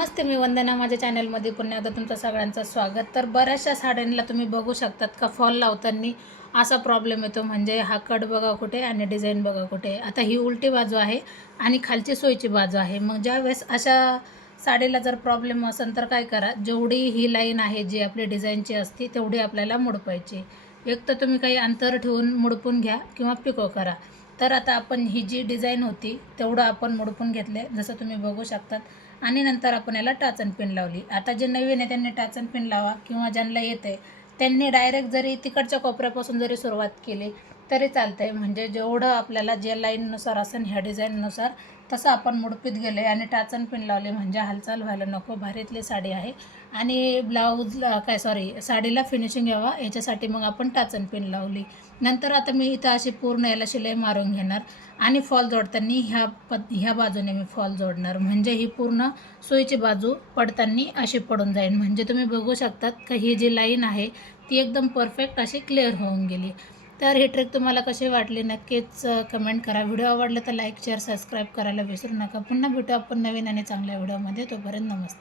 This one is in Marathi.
नमस्ते, मी वंदना. माझ्या चॅनलमध्ये पुन्हा एकदा तुमचं सगळ्यांचं स्वागत. तर बऱ्याचशा साड्यांना तुम्ही बघू शकतात का फॉल लावताना असा प्रॉब्लेम येतो, म्हणजे हा कट बघा कुठे आणि डिझाईन बघा कुठे. आता ही उलटी बाजू आहे आणि खालची सोयची बाजू आहे. मग ज्यावेळेस अशा साडीला जर प्रॉब्लेम असेल तर काय करा, जेवढी ही लाईन आहे जी आपली डिझाईनची असते तेवढी आपल्याला मुडपायची. एक तर तुम्ही काही अंतर ठेवून मुडपून घ्या किंवा पिको करा. तर आता आपण ही जी डिझाईन होती तेवढं आपण मुडपून घेतले, जसं तुम्ही बघू शकतात. आणि नंतर आपण याला टाचन पिन लावली. आता जे नवीन आहे त्यांनी टाचन पिन लावा, किंवा ज्यांना येतं आहे त्यांनी डायरेक्ट जरी तिकडच्या कोपऱ्यापासून जरी सुरुवात केली तरी चालतं आहे. म्हणजे जेवढं आपल्याला जे लाईननुसार असेल ह्या डिझाईननुसार तसं आपण मुडपीत गेले आणि टाचन पिन लावले, म्हणजे हालचाल व्हायला नको. भारीतली साडी आहे आणि साडीला फिनिशिंग यावा याच्यासाठी मग आपण टाचन पिन लावली. नंतर आता मी इथं अशी पूर्ण याला शिलाई मारून घेणार आणि फॉल जोडताना ह्या बाजूने मी फॉल जोडणार, म्हणजे ही पूर्ण सुईची बाजू पडताना अशी पडून जाईल. म्हणजे तुम्ही बघू शकतात का ही जी लाईन आहे ती एकदम परफेक्ट अशी क्लिअर होऊन गेली. तर ही ट्रिक तुम्हाला कशी वाटली नक्कीच कमेंट करा. व्हिडिओ आवडला तर लाईक शेअर सबस्क्राईब करायला विसरू नका. पुन्हा भेटू आपण नवीन आणि चांगल्या व्हिडिओमध्ये. तोपर्यंत नमस्ते.